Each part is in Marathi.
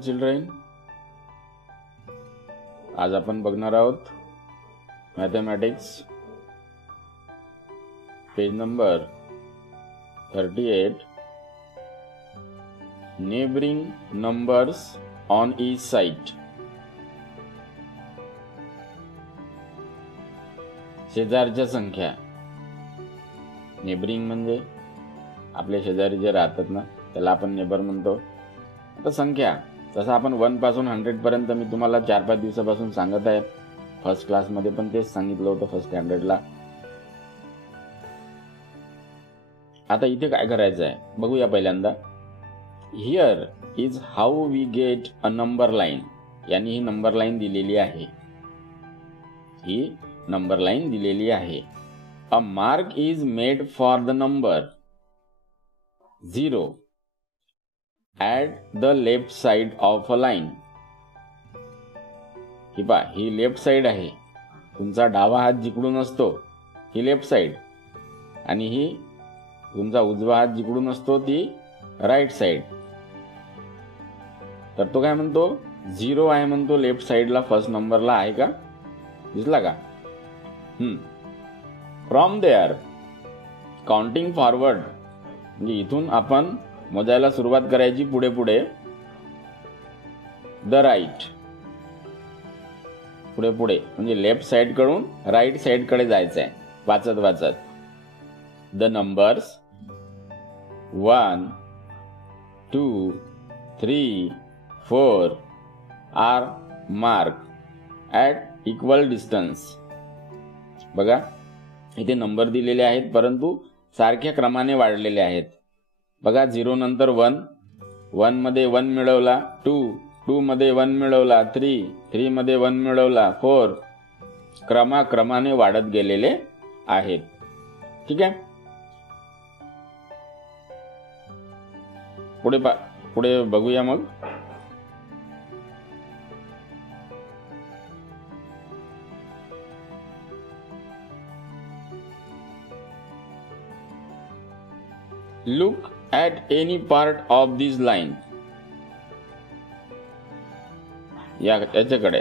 Morning children. आज आपण बघणार आहोत mathematics page number 38. Neighbouring numbers on each side. शेजारच्या संख्या. नेबरिंग म्हणजे आपल्या शेजारी जे राहतात ना त्याला आपण नेबर म्हणतो. आता संख्या तसं आपण 1 पासून 100 पर्यंत मी तुम्हाला 4-5 दिवसापासून सांगत आहे. फर्स्ट क्लासमध्ये पण तेच सांगितलं होतं, फर्स्ट स्टँडर्डला. आता इथे काय करायचं आहे बघूया. पहिल्यांदा here is how we get a number line. यांनी ही नंबर लाईन दिलेली आहे. ही नंबर लाईन दिलेली आहे. A mark is made for the number 0 at the left side of a line. ही पहा, ही लेफ्ट साइड आहे. तुमचा डावा हात जिकडून असतो ही लेफ्ट साइड, आणि ही तुमचा उजवा हात जिकडून असतो ती राईट साइड. तर तो काय म्हणतो 0 आहे म्हणतो लेफ्ट साइडला, फर्स्ट नंबरला आहे का, दिसला का? फ्रॉम देअर काउंटिंग फॉरवर्ड, म्हणजे इथून आपण मोजायला सुरुवात करायची पुढे पुढे. द राईट, पुढे पुढे म्हणजे लेफ्ट साइड कडून राईट साइड कडे जायचं आहे वाचत वाचत. The numbers 1, 2, 3, 4 are mark at equal distance. बघा इथे नंबर दिलेले आहेत परंतु सारख्या क्रमाने वाढलेले आहेत. बघा 0 नंतर 1, 1 मध्ये 1 मिळवला, 2, 2 मध्ये 1 मिळवला, 3, 3 मध्ये 1 मिळवला, 4 क्रमाने वाढत गेलेले आहेत. ठीक आहे. पुढे बघूया मग. Look at any part of this line. याच्याकडे.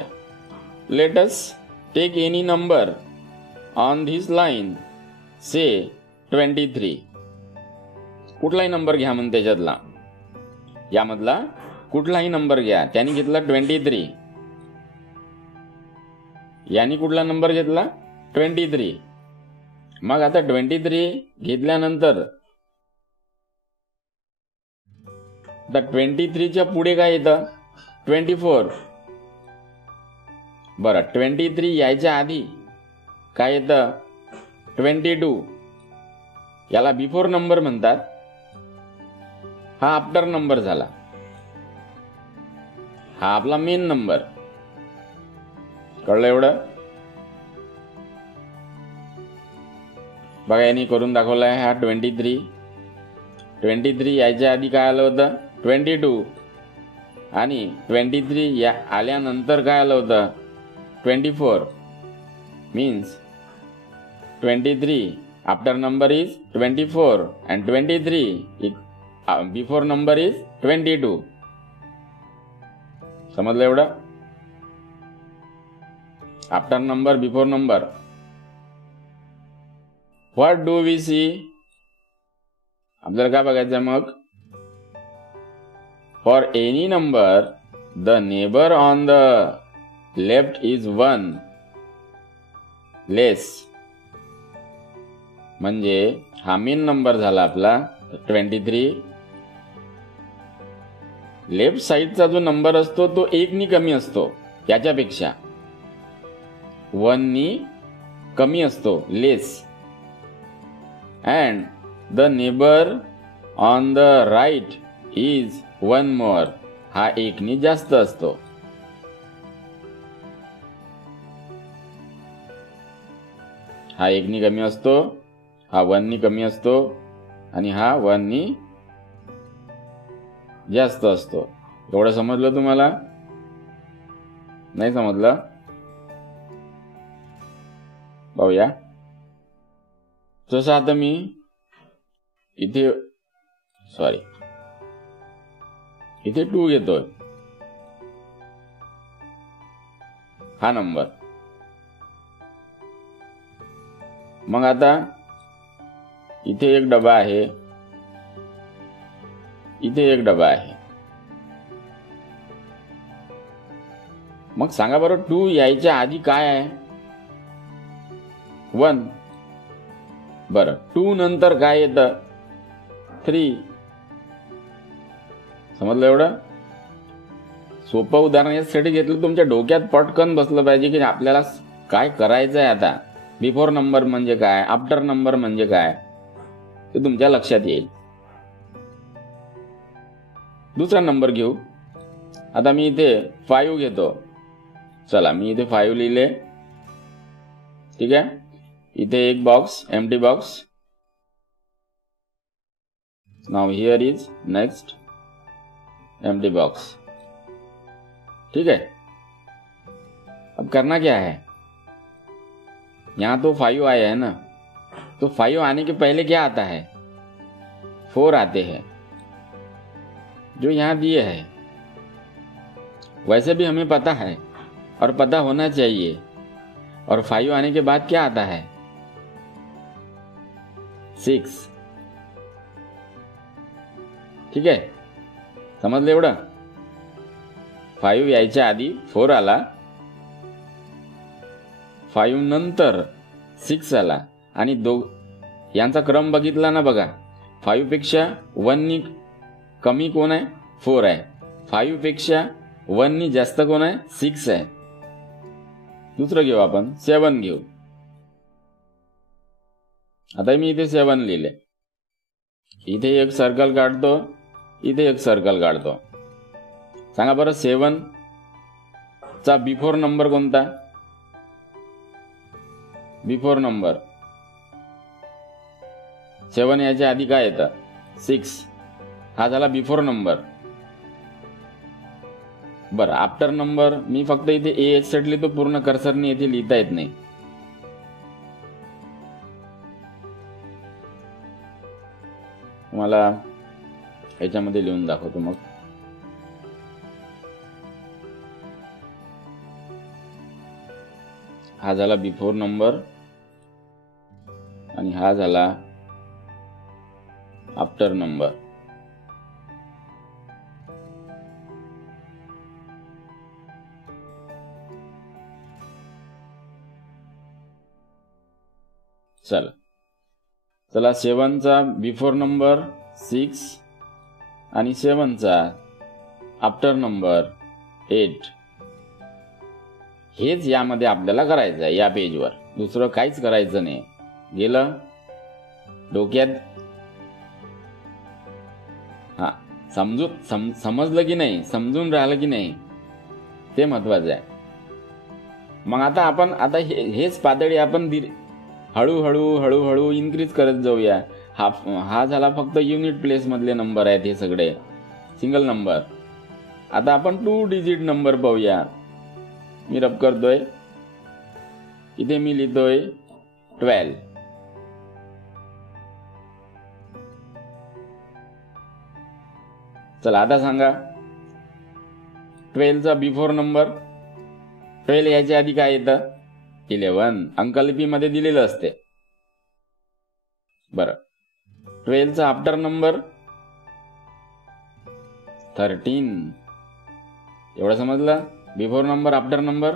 Let us take any number on this line. Say 23. कुठलाही नंबर घ्या म्हणून त्याच्यातला, यामधला कुठलाही नंबर घ्या. त्यांनी घेतला 23. यांनी कुठला नंबर घेतला 23. मग आता 23 घेतल्यानंतर तर 23च्या पुढे काय येतं 24. बरं 23 यायच्या आधी काय येतं 22. याला बिफोर नंबर म्हणतात. हा आफ्टर नंबर झाला. हा आपला मेन नंबर. कळलं एवढं? बघा यांनी करून दाखवला आहे हा 23 यायच्या आधी काय आलं होतं 22, आणि 23 या आल्यानंतर काय आलं होतं 24. Means 23 after number is 24 and 23 before number is 22. समजलं एवढं? After number before number. What do we see? आपल्याला काय बघायचं मग? For any number, the neighbor on the left is 1 less. म्हणजे हा मेन नंबर झाला आपला 23. लेफ्ट साइडचा जो नंबर असतो तो 1 नी कमी असतो याच्यापेक्षा, 1 नी कमी असतो, less. And the neighbour on the right is 1 more. हा 1 नी जास्त असतो. हा 1 नी कमी असतो, हा 1 नी कमी असतो, आणि हा 1 नी जास्त असतो. एवढं समजलं तुम्हाला? नाही समजलं? पाहूया. जसं आता मी इथे 2 घेतोय, हा नंबर. मग आता इथे एक डबा आहे, इथे एक डबा आहे. मग सांगा बरं 2 यायच्या आधी काय आहे? 1. बरं 2 नंतर काय येतं? 3. समजलं एवढं? सोपं उदाहरण यासाठी घेतलं तुमच्या डोक्यात पटकन बसलं पाहिजे की आपल्याला काय करायचं आहे. आता बिफोर नंबर म्हणजे काय, आफ्टर नंबर म्हणजे काय, ते तुमच्या लक्षात येईल. दुसरा नंबर घेऊ. आता मी इथे 5 घेतो. चला मी इथे 5 लिहिले. ठीक आहे. इथे एक box, empty box. Now here is next empty box. ठीक है. अब करना क्या है, यहां तो 5 आया है ना, तो 5 आने के पहले क्या आता है? 4 आते हैं जो यहां दिए है. वैसे भी हमें पता है और पता होना चाहिए. और 5 आने के बाद क्या आता है? 6. ठीक है. समजलं एवढं? 5 यायच्या आधी 4 आला, 5 नंतर 6 आला. आणि यांचा क्रम बघितला ना बघा. 5 पेक्षा 1 नी कमी कोण आहे? 4 आहे. 5 पेक्षा 1 नी जास्त कोण आहे? 6 आहे. दुसरं घेऊ आपण, 7 घेऊ. आता मी इथे 7 लिहिले. इथे एक सर्कल काढतो, इथे एक सर्कल काढतो. सांगा बरं 7 चा बिफोर नंबर कोणता? बिफोर नंबर 7 याच्या आधी काय येतं? 6. हा झाला बिफोर नंबर. बरं आफ्टर नंबर मी फक्त इथे ए सेट लिहितो, पूर्ण कर्सरने इथे लिहिता येत नाही. मला याच्यामध्ये लिहून दाखवतो. मग हा झाला बिफोर नंबर आणि हा झाला आफ्टर नंबर. चला 7 चा बिफोर नंबर 6 आणि 7 चा आफ्टर नंबर 8. हेच यामध्ये आपल्याला करायचं आहे. या पेजवर दुसरं काहीच करायचं नाही. गेलं डोक्यात? हा समजलं की नाही, समजून राहिलं की नाही, ते महत्वाचं आहे. मग आता आपण हेच पातळी आपण हळूहळू इन्क्रीज करत जाऊया. हा झाला फक्त युनिट प्लेस मधले नंबर आहेत हे सगळे सिंगल नंबर. आता आपण 2 डिजिट नंबर पाहूया. मी रब करतोय. इथे मी लिहितोय 12. चला आता सांगा 12 चा बिफोर नंबर. 12 याच्या आधी काय येतं? 11. अंकलिपीमध्ये दिलेलं असते. बरं 12 चा आफ्टर नंबर 13. एवढं समजलं? बिफोर नंबर आफ्टर नंबर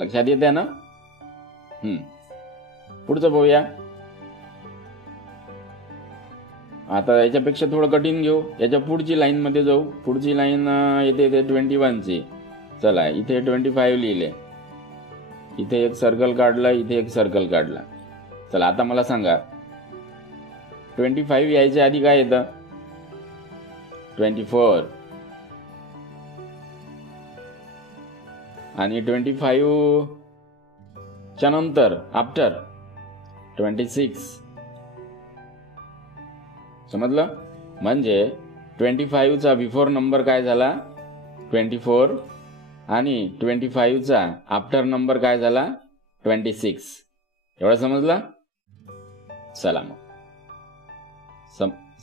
लक्षात येते ना? पुढचं पाहूया. आता याच्यापेक्षा थोडं कठीण घेऊ. याच्या पुढची लाईन मध्ये जाऊ. पुढची लाईन येते 21 ची. चला इथे 25 लिहिले. इथे एक सर्कल काढला, इथे एक सर्कल काढला. चला आता मला सांगा 25 यायच्या आधी काय येतं? 24. आणि 25 च्या नंतर आफ्टर 26. समजलं? म्हणजे 25 चा बिफोर नंबर काय झाला? 24. आणि 25 चा आफ्टर नंबर काय झाला? 26. एवढं समजलं? चला मग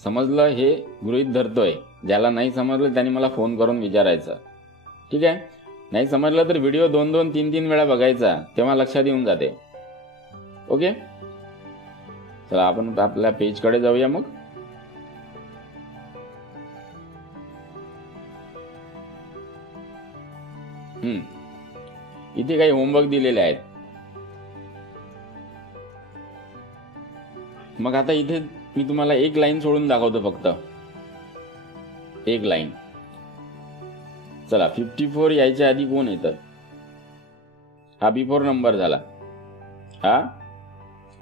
समजलं हे गृहीत धरतोय. ज्याला नाही समजलं त्याने मला फोन करून विचारायचं. ठीक आहे. नाही समजलं तर व्हिडिओ 2-2, 3-3 वेळा बघायचा, तेव्हा लक्षात येऊन जाते. ओके, चला आपण आपल्या पेजकडे जाऊया. मग इथे काही होमवर्क दिलेले आहेत. मग आता इथे मी तुम्हाला एक लाईन सोडून दाखवतो, फक्त एक लाईन. चला, 54 यायच्या आधी कोण येतं? हा बिफोर नंबर झाला, हा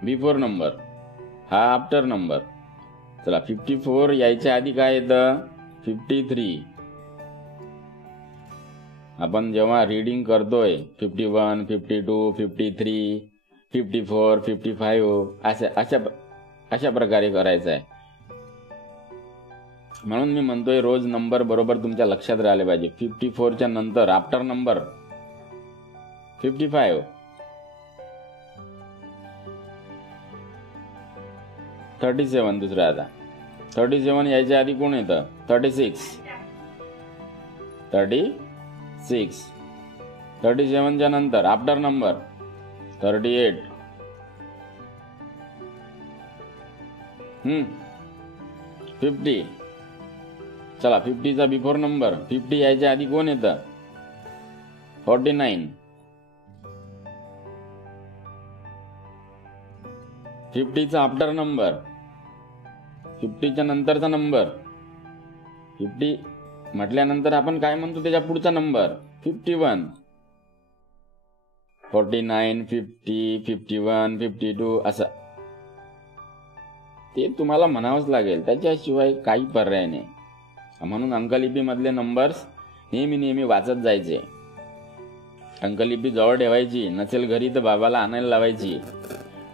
बिफोर नंबर, हा आफ्टर नंबर. चला, 54 यायच्या आधी काय येतं? 53. आपण जेव्हा रीडिंग करतोय 51, 52, 53, 54, 55 अशा प्रकारे करायचं आहे. म्हणून मी म्हणतोय रोज नंबर बरोबर तुमच्या लक्षात राहिले पाहिजे. 54च्या नंतर आफ्टर नंबर 55, 37 दुसरा. आता 37 यायच्या आधी कोण येतं? 36. 37च्या नंतर आफ्टर नंबर 38. 50. चला, 50चा बिफोर नंबर. 50 यायच्या आधी कोण येतं? 49. 50चा आफ्टर नंबर, 50च्या नंतरचा नंबर. 50 म्हटल्यानंतर आपण काय म्हणतो त्याच्या पुढचा नंबर? 51. 49, 50, 51, 52 असं ते तुम्हाला म्हणावंच लागेल, त्याच्याशिवाय काही पर्याय नाही. म्हणून अंकलिपी मधले नंबर्स नेहमी वाचत जायचे. अंकलिपी जवळ ठेवायची, नसेल घरी तर बाबाला आणायला लावायची.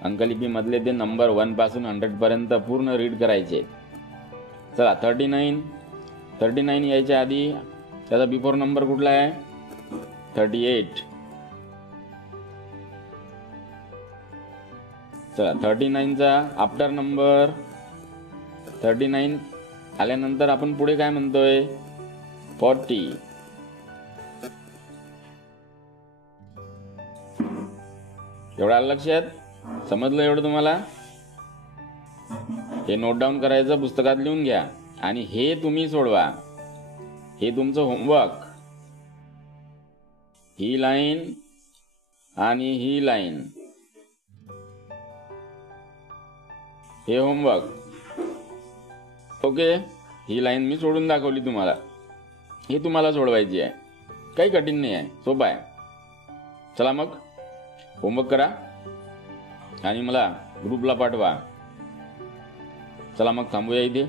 अंकलिपी मधले ते नंबर 1 पासून 100 पर्यंत पूर्ण रीड करायचे. चला, 39 यायच्या आधी त्याचा बिफोर नंबर कुठला आहे? 38. चला, 39चा आफ्टर नंबर 39 आल्यानंतर आपण पुढे काय म्हणतोय? 40. एवढं आलं लक्षात? समजलं एवढं तुम्हाला? हे नोट डाऊन करायचं, पुस्तकात लिहून घ्या आणि हे तुम्ही सोडवा. हे तुमचं होमवर्क. ही लाईन आणि ही लाईन, हे होमवर्क. ओके, ही लाईन मी सोडून दाखवली तुम्हाला. हे तुम्हाला सोडवायची आहे, काही कठीण नाही आहे, सोपं आहे. चला मग होमवर्क करा आणि मला ग्रुपला पाठवा. चला मग थांबूया इथे.